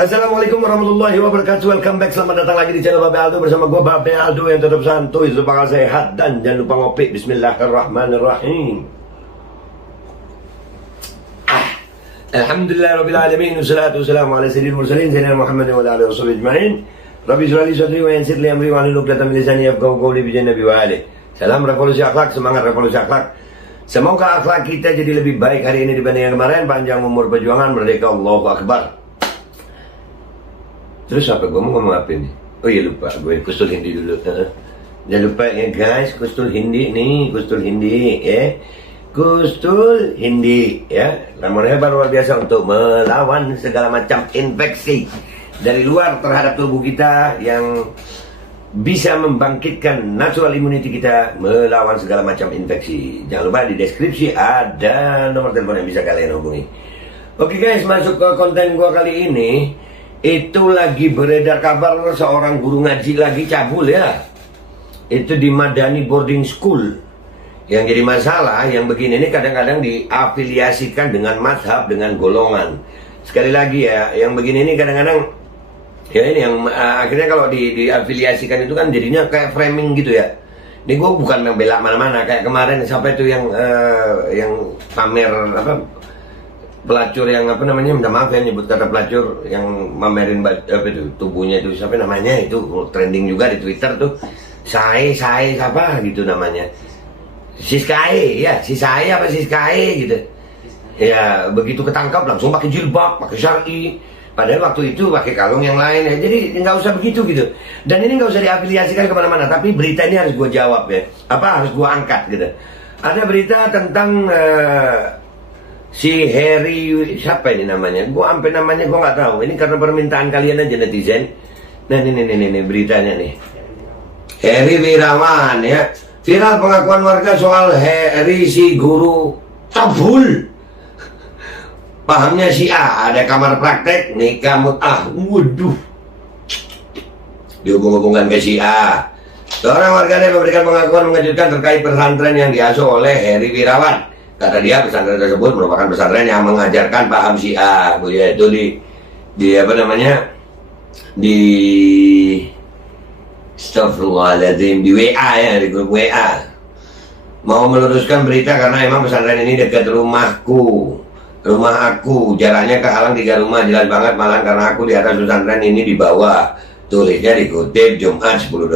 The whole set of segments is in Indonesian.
Assalamualaikum warahmatullahi wabarakatuh. Welcome back, selamat datang lagi di channel Babe Aldo bersama gue Babe Aldo yang tetap santuy, supaya sehat, dan jangan lupa ngopi. Bismillahirrahmanirrahim. Alhamdulillahirrabbilalamin. Wassalatu wassalamu ala sayyidil mursalin Sayyidina Muhammadin wa ala alihi washabihi ajma'in. Rabbi shrah li sadri wa yassir li amri wa hlul 'uqdatam min lisani yafqahu qawli bi Nabi wa alihi. Salam revolusi akhlak, semangat revolusi akhlak. Semoga akhlak kita jadi lebih baik hari ini dibanding yang kemarin. Panjang umur perjuangan, merdeka, Allahu Akbar. Terus apa? Gue mau ngomong apa nih? Oh iya lupa, gue kustul hindi dulu. Jangan lupa ya guys, kustul hindi nih, kustul hindi ya. Kustul hindi ya. Namun hebat luar biasa untuk melawan segala macam infeksi dari luar terhadap tubuh kita, yang bisa membangkitkan natural immunity kita melawan segala macam infeksi. Jangan lupa di deskripsi ada nomor telepon yang bisa kalian hubungi. Oke guys, masuk ke konten gue kali ini. Itu lagi beredar kabar seorang guru ngaji lagi cabul ya. Itu di Madani Boarding School. Yang jadi masalah yang begini ini kadang-kadang diafiliasikan dengan mazhab, dengan golongan. Sekali lagi ya, yang begini ini kadang-kadang ya ini yang akhirnya kalau diafiliasikan itu kan jadinya kayak framing gitu ya. Ini gue bukan membela mana-mana, kayak kemarin siapa itu yang pamer apa, pelacur yang apa namanya, minta maaf ya nyebut kata pelacur, yang mamerin apa itu tubuhnya itu, siapa namanya itu, trending juga di Twitter tuh, Sae siapa gitu namanya, Siskae ya, Sisae apa Siskae gitu ya. Begitu ketangkap langsung pakai jilbab, pakai syar'i, padahal waktu itu pakai kalung yang lain ya. Jadi nggak usah begitu gitu, dan ini nggak usah diafiliasikan kemana-mana. Tapi berita ini harus gue jawab ya, apa harus gue angkat gitu. Ada berita tentang si Harry, siapa ini namanya? Gue sampai namanya gue nggak tahu. Ini karena permintaan kalian aja netizen. Nah ini beritanya nih. Harry Wirawan ya. Viral pengakuan warga soal Harry si guru cabul. Pahamnya si A, ada kamar praktek, nikah mut'ah. Waduh. Dihubung-hubungkan ke si A. Seorang warganet memberikan pengakuan mengejutkan terkait pesantren yang diasuh oleh Harry Wirawan. Kata dia, pesantren tersebut merupakan pesantren yang mengajarkan paham Syiah, yaitu di apa namanya, di Astagfirullahaladzim, di WA ya, di grup WA. Mau meluruskan berita karena emang pesantren ini dekat rumah aku, jaraknya kehalang 3 rumah, jelas banget malah karena aku di atas pesantren ini di bawah. Tulisnya dikutip Jumat 10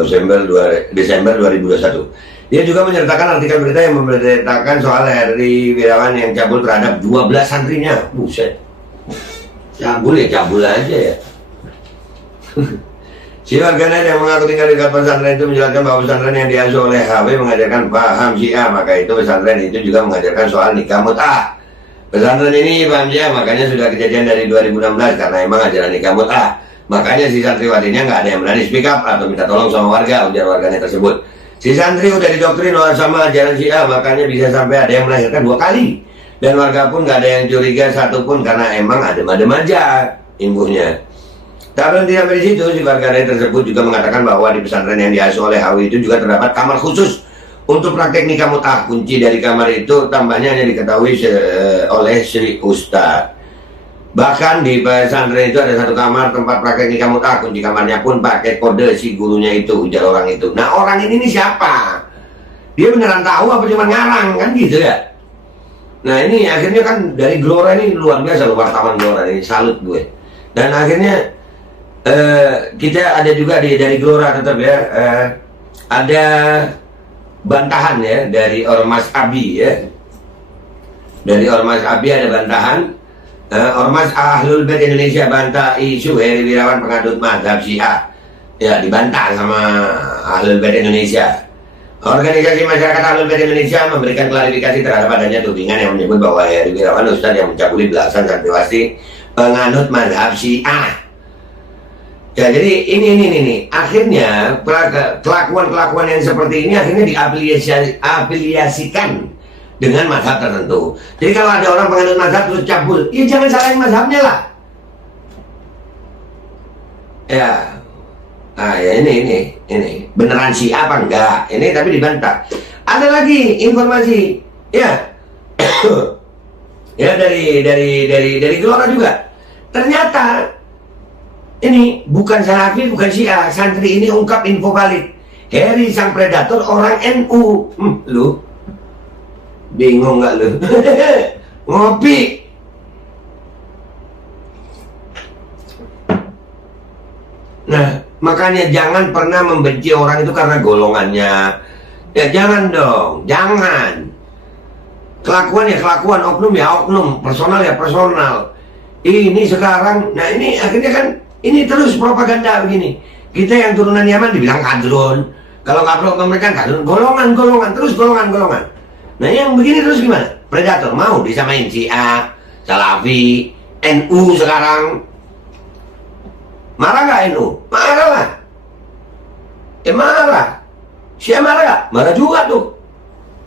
Desember 2021. Dia juga menyertakan artikel berita yang memberitakan soal Harry Wirawan yang cabul terhadap 12 santrinya. Buset. Cabul ya cabul aja ya. Si warganet yang mengaku tinggal di dekat pesantren itu menjelaskan bahwa pesantren yang diasuh oleh HW mengajarkan paham Syiah, maka itu pesantren itu juga mengajarkan soal nikah mut'ah. Pesantren ini paham Syiah, makanya sudah kejadian dari 2016 karena emang ajaran nikah mut'ah. Makanya si santriwatinya nggak ada yang berani speak up atau minta tolong sama warga, ujar warganet tersebut. Si santri udah didoktrin sama ajaran Syiah, makanya bisa sampai ada yang melahirkan 2 kali. Dan warga pun gak ada yang curiga satupun karena emang adem-adem aja imbuhnya. Tak berhenti sampai di situ, si warganet tersebut juga mengatakan bahwa di pesantren yang diasuh oleh HW itu juga terdapat kamar khusus untuk praktek nikah mut'ah. Kunci dari kamar itu tambahnya hanya diketahui oleh si Ustadz. Bahkan di pesantren itu ada 1 kamar tempat praktek nikah mut'ah. Kunci kamarnya pun pakai kode si gurunya itu, ujar orang itu. Nah orang ini siapa? Dia beneran tahu apa cuma ngarang kan gitu ya? Nah ini akhirnya kan dari Gelora ini luar biasa loh, wartawan Gelora ini, salut gue. Dan akhirnya kita ada juga dari Gelora tetap ya, ada bantahan ya dari Ormas Abi ya. Dari Ormas Abi ada bantahan. Ormas Ahlul Bait Indonesia bantah isu Harry Wirawan pengadut mazhab Syiah. Ya dibantah sama Ahlul Bait Indonesia. Organisasi masyarakat Ahlul Bait Indonesia memberikan klarifikasi terhadap adanya tudingan yang menyebut bahwa Harry Wirawan ustadz yang mencabuli belasan santriwati penganut mazhab Syiah. Ya jadi ini akhirnya kelakuan yang seperti ini akhirnya diafiliasikan dengan mazhab tertentu. Jadi kalau ada orang penganut mazhab terus cabul, ya jangan salahin mazhabnya lah. Ya, nah ya ini beneran Syiah apa enggak? Ini tapi dibantah. Ada lagi informasi, ya, ya dari Gelora juga. Ternyata Ini bukan Salafi, bukan Syiah. Santri ini ungkap info valid. Heri sang predator orang NU. Lu bingung nggak lu? Ngopi. Nah, makanya jangan pernah membenci orang itu karena golongannya. Ya jangan dong, jangan. Kelakuan ya kelakuan, oknum ya oknum, personal ya personal. Ini sekarang, nah ini akhirnya kan, ini terus propaganda begini. Kita yang turunan Yaman dibilang kadrun. Kalau nggak pro ke mereka kadrun, golongan, terus golongan. Nah yang begini terus gimana? Predator mau disamain Syiah, Salafi, NU sekarang. Marah nggak NU? Marah lah. Marah. Syiah marah nggak? Marah juga tuh.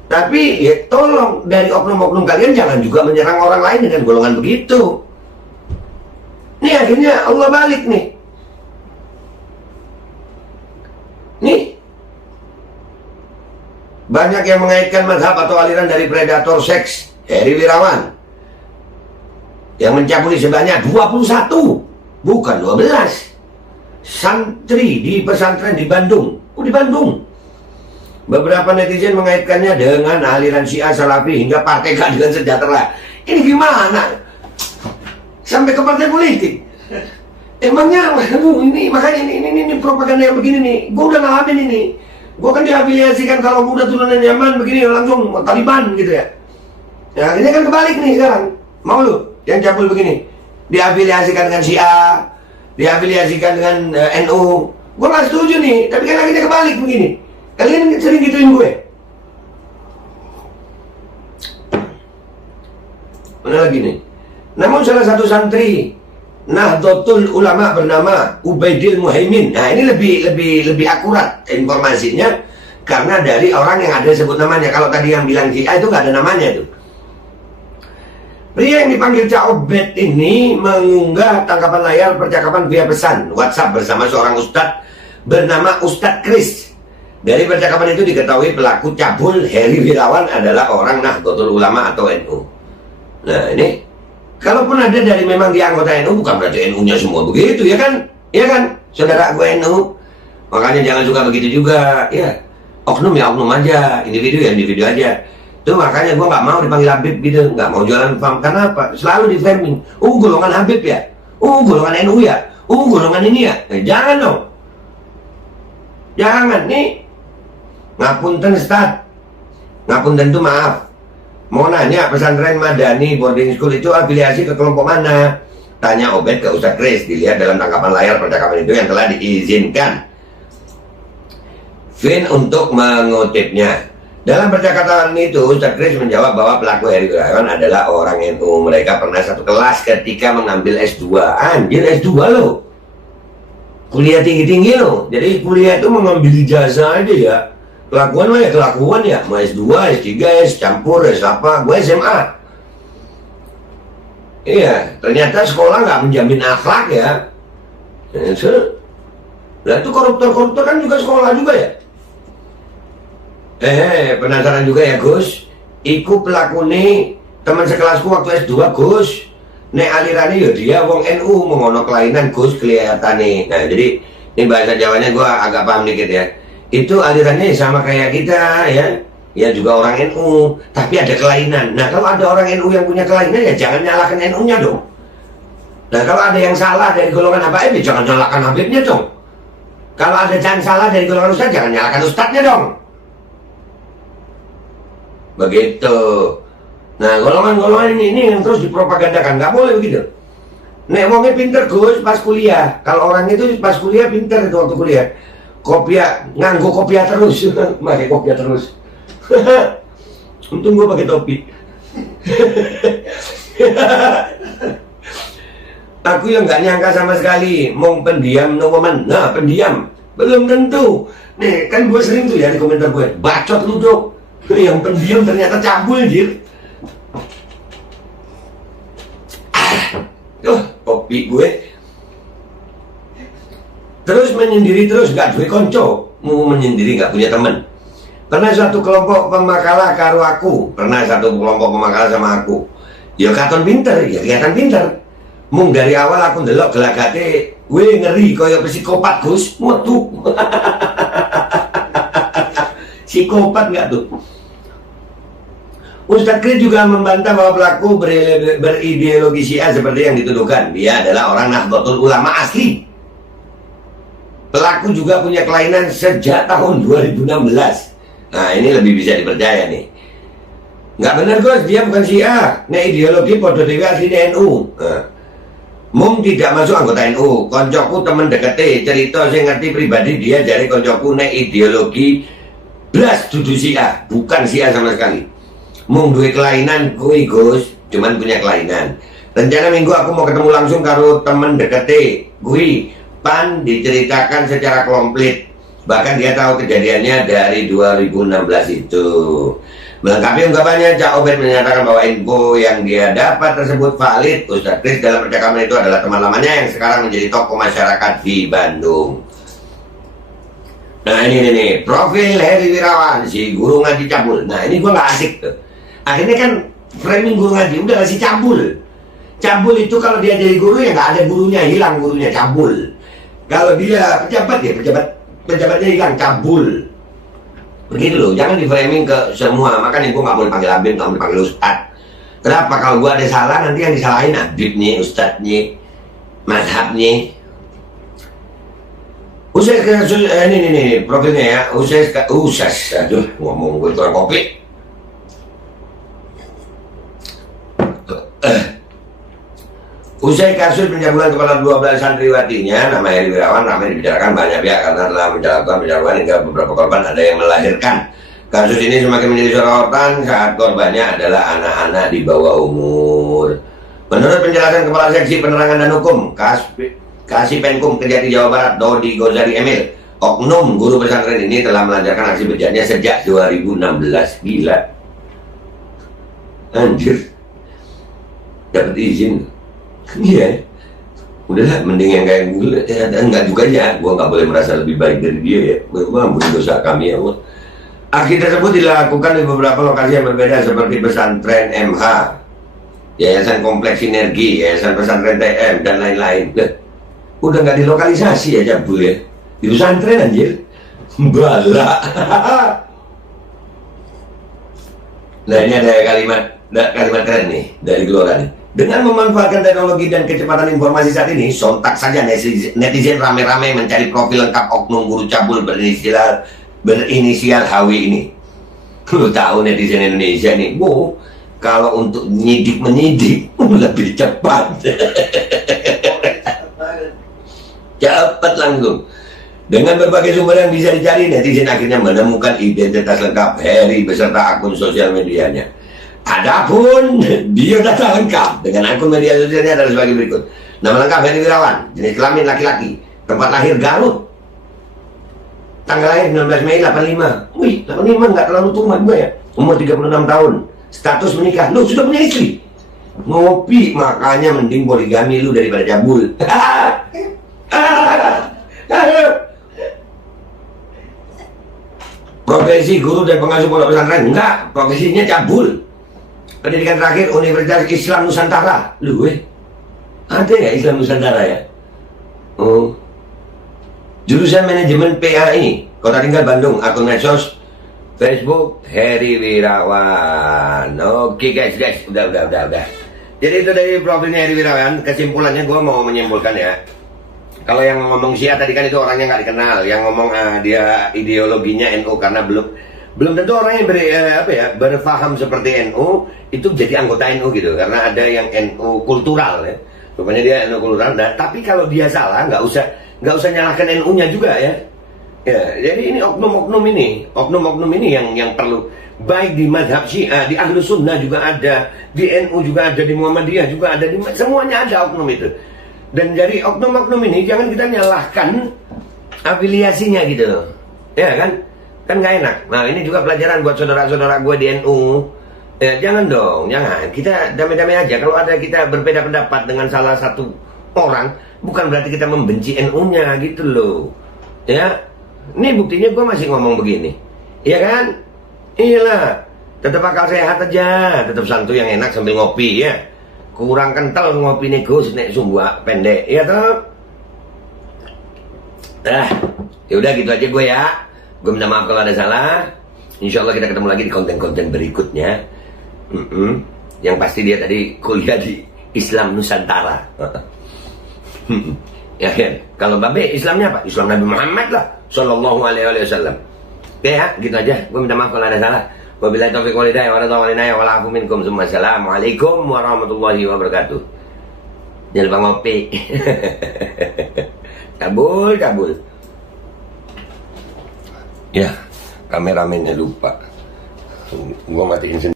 Tapi ya tolong dari oknum-oknum kalian jangan juga menyerang orang lain dengan golongan begitu. Nih akhirnya Allah balik nih. Nih banyak yang mengaitkan mazhab atau aliran dari predator seks Heri Wirawan yang mencabuli sebanyak 21, bukan 12 santri di pesantren di Bandung. Di Bandung. Beberapa netizen mengaitkannya dengan aliran Syiah, Salafi hingga Partai Keadilan Sejahtera. Ini gimana? Sampai ke partai politik. Emangnya ini makanya ini propaganda yang begini nih. Gue udah ngalamin ini. Gue kan diafiliasikan kalau gue udah turunan Yaman begini langsung Taliban gitu ya. Ya ini kan kebalik nih sekarang. Mau lu yang cabul begini diafiliasikan dengan Syiah, diafiliasikan dengan NU. Gue gak setuju nih. Tapi kan akhirnya kebalik begini. Kalian sering gituin gue. Mana lagi nih? Namun salah satu santri Nahdlatul Ulama bernama Ubaidil Muhaimin. Nah ini lebih akurat informasinya karena dari orang yang ada sebut namanya. Kalau tadi yang bilang Syiah itu nggak ada namanya tuh. Pria yang dipanggil Cak Obed ini mengunggah tangkapan layar percakapan via pesan WhatsApp bersama seorang ustadz bernama Ustadz Kris. Dari percakapan itu diketahui pelaku cabul Heri Wirawan adalah orang Nahdlatul Ulama atau NU. Nah ini, kalaupun ada dari memang di anggota NU, bukan berarti NU-nya semua begitu, ya kan? Ya kan? Saudara gue NU. Makanya jangan suka begitu juga, ya. Oknum ya oknum aja, individu ya individu aja. Itu makanya gue nggak mau dipanggil Habib gitu, nggak mau jualan paham. Karena apa? Selalu di framing. Golongan Habib ya? Golongan NU ya? Golongan ini ya? Jangan dong. Jangan, nih. Ngapunten Ustaz. Ngapunten itu maaf. Mau nanya pesantren Madani boarding school itu afiliasi ke kelompok mana? Tanya Obed ke Ustadz Kris. Dilihat dalam tangkapan layar percakapan itu yang telah diizinkan Vin untuk mengutipnya. Dalam percakapan itu Ustadz Kris menjawab bahwa pelaku Heri Wirawan adalah orang NU. Mereka pernah satu kelas ketika mengambil S2. Anjir S2 loh. Kuliah tinggi-tinggi loh. Jadi kuliah itu mengambil ijazah aja ya. Kelakuan mah ya kelakuan ya, mau S2, S3, S campur, S apa, gue SMA. Iya, ternyata sekolah nggak menjamin akhlak ya. Nah itu koruptor-koruptor kan juga sekolah juga ya. Penasaran juga ya Gus. Iku pelaku nih teman sekelasku waktu S2 Gus. Nek alirannya ya dia wong NU mengono kelainan Gus kelihatan nih. Nah jadi ini bahasa Jawanya gue agak paham dikit ya. Itu alirannya sama kayak kita ya juga orang NU tapi ada kelainan. Nah kalau ada orang NU yang punya kelainan ya jangan nyalakan NU-nya dong. Nah kalau ada yang salah dari golongan Habib ya jangan nyalakan Habibnya dong. Kalau ada yang salah dari golongan Ustadz jangan nyalakan Ustadznya dong. Begitu. Nah golongan-golongan ini yang terus dipropagandakan, nggak boleh begitu. Nek wongnya pinter Gus pas kuliah. Kalau orang itu pas kuliah pinter itu waktu kuliah. Kopiah, nganggo kopiah terus, pakai kopiah terus. Untung gue pakai topi. Aku yang nggak nyangka sama sekali, mau pendiam no woman. Nah pendiam, belum tentu. Nih kan gue sering tuh ya di komentar gue, bacot lu dong. Yang pendiam ternyata cabul jir. Kopi gue. Terus menyendiri terus, gak duwe konco. Mau menyendiri gak punya temen. Pernah satu kelompok pemakalah karo aku. Pernah satu kelompok pemakalah sama aku. Ya katon pinter, ya kelihatan pinter. Mung dari awal aku ndelok gelagate Wih, ngeri koyo psikopat Gus. Waduh. Psikopat nggak tuh? Ustadz Kris juga membantah bahwa pelaku berideologi Syiah seperti yang dituduhkan. Dia adalah orang Nahdlatul Ulama asli. Pelaku juga punya kelainan sejak tahun 2016. Nah, ini lebih bisa dipercaya nih. Nggak benar Gus, dia bukan Syiah. Nah, ideologi podo dewi asli NU. Mung tidak masuk anggota NU. Koncoku temen dekete cerita saya ngerti pribadi dia dari koncoku nek ideologi blas dudu Syiah, bukan Syiah sama sekali. Mung duwe kelainan kuwi Gus, cuman punya kelainan. Rencana minggu aku mau ketemu langsung karo temen dekete kuwi, pan diceritakan secara komplit. Bahkan dia tahu kejadiannya dari 2016 itu. Melengkapi ungkapannya, Cak Obed menyatakan bahwa info yang dia dapat tersebut valid. Ustadz Kris dalam percakapan itu adalah teman lamanya yang sekarang menjadi tokoh masyarakat di Bandung. Nah ini nih, profil Heri Wirawan, si guru ngaji cabul. Nah ini gua nggak asik tuh. Akhirnya kan framing guru ngaji udah kasih cabul. Cabul itu kalau dia jadi guru ya nggak ada gurunya, hilang gurunya, cabul. Kalau dia pejabat ya pejabatnya hilang, cabul. Begitu loh, jangan di framing ke semua. Makanya gue nggak boleh panggil Habib, nggak boleh panggil Ustadz. Kenapa? Kalau gue ada salah nanti yang disalahin Habibnya, Ustadznya, mazhabnya. Ini profilnya ya. Aduh, ngomong gue kurang kopi. Usai kasus pencabulan kepada 12 santriwatinya, nama Heri Wirawan ramai dibicarakan banyak pihak karena telah menjalankan pencabulan hingga beberapa korban ada yang melahirkan. Kasus ini semakin menjadi sorotan saat korbannya adalah anak-anak di bawah umur. Menurut penjelasan Kepala Seksi Penerangan dan Hukum Kasipenkum Kejati Jawa Barat, Dodi Gozali Emil, oknum guru pesantren ini telah melancarkan aksi bejatnya sejak 2016. Gila, anjir, dapat izin. Iya, udahlah, mending yang kayak gue. Enggak juga ya, gue nggak boleh merasa lebih baik dari dia ya. Gue ampuni dosa kami ya Allah. Aksi tersebut dilakukan di beberapa lokasi yang berbeda seperti pesantren MH, Yayasan Kompleks Sinergi, Yayasan Pesantren TM dan lain-lain. Udah nggak dilokalisasi ya cabul ya, di pesantren anjir. Bala. Nah ini ada kalimat keren nih dari Gelora nih. Dengan memanfaatkan teknologi dan kecepatan informasi saat ini, sontak saja netizen rame-rame mencari profil lengkap oknum guru cabul berinisial HW ini. Lu tahu netizen Indonesia nih, kalau untuk menyidik lebih cepat. Cepat langsung. Dengan berbagai sumber yang bisa dicari, netizen akhirnya menemukan identitas lengkap Heri beserta akun sosial medianya. Adapun biodata lengkap dengan akun media sosialnya adalah sebagai berikut. Nama lengkap Heri Wirawan, jenis kelamin laki-laki, tempat lahir Garut, tanggal lahir 19 Mei 85. Wih, 85 nggak terlalu tua gue ya. Umur 36 tahun, status menikah. Lu sudah punya istri? Ngopi, makanya mending poligami lu daripada cabul. Profesi guru dan pengasuh pondok pesantren? Enggak, profesinya cabul. Pendidikan terakhir Universitas Islam Nusantara. Lu ada ya Islam Nusantara ya? Oh. Jurusan manajemen PAI, kota tinggal Bandung, akun medsos Facebook Heri Wirawan. Oke guys, udah. Jadi itu dari profilnya Heri Wirawan. Kesimpulannya gue mau menyimpulkan ya. Kalau yang ngomong Syiah tadi kan itu orangnya nggak dikenal. Yang ngomong dia ideologinya NU karena belum tentu orang yang berfaham seperti NU itu jadi anggota NU gitu, karena ada yang NU kultural ya, rupanya dia NU kultural. Nah, tapi kalau dia salah nggak usah nyalahkan NU-nya juga ya. Jadi ini oknum-oknum ini yang perlu, baik di mazhab Syiah, di Ahlus Sunnah juga ada, di NU juga ada, di Muhammadiyah juga ada, semuanya ada oknum itu. Dan dari oknum-oknum ini jangan kita nyalahkan afiliasinya gitu loh, ya kan nggak enak. Nah ini juga pelajaran buat saudara-saudara gue di NU. Ya, jangan dong, jangan. Kita damai-damai aja. Kalau ada kita berbeda pendapat dengan salah satu orang, bukan berarti kita membenci NU-nya gitu loh. Ya, ini buktinya gue masih ngomong begini. Iya kan? Iyalah, tetap akal sehat aja, tetap santuy yang enak sambil ngopi ya. Kurang kental ngopi nih Gus, nek sumbu pendek, ya toh. Ya udah gitu aja gue ya. Gue minta maaf kalau ada salah. Insya Allah kita ketemu lagi di konten-konten berikutnya. Yang pasti dia tadi kuliah di Islam Nusantara. Ya kan? Kalau Babe Islamnya apa? Islam Nabi Muhammad lah Sallallahu alaihi wasallam. Oke ya, gitu aja. Gue minta maaf kalau ada salah. Wabillahi taufiq wal hidayah wa radha walinaya wa la'afu minkum. Assalamualaikum warahmatullahi wabarakatuh. Jangan lupa ngopi. Cabul. Ya, kameramennya lupa. Gua matiin sendiri.